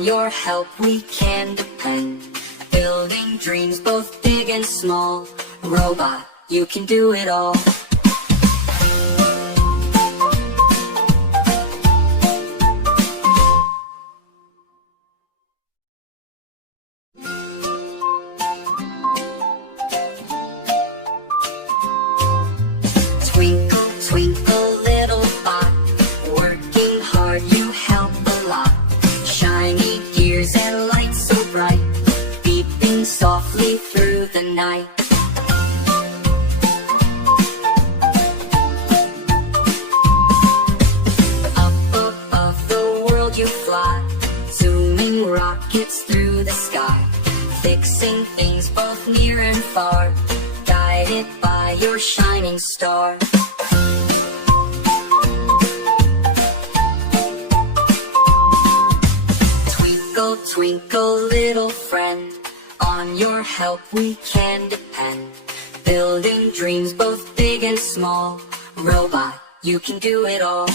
On your help we can depend. Building dreams both big and small. Robot, you can do it all. Twinkle, twinkle, little spot, working hard, you help a lot. Shiny gears and lights so bright, beeping softly through the night. Up above the world you fly, zooming rockets through the sky, fixing things both near and far, guided by your shining star. Twinkle, twinkle, little friend, on your help we can depend. Building dreams both big and small. Robot, you can do it all.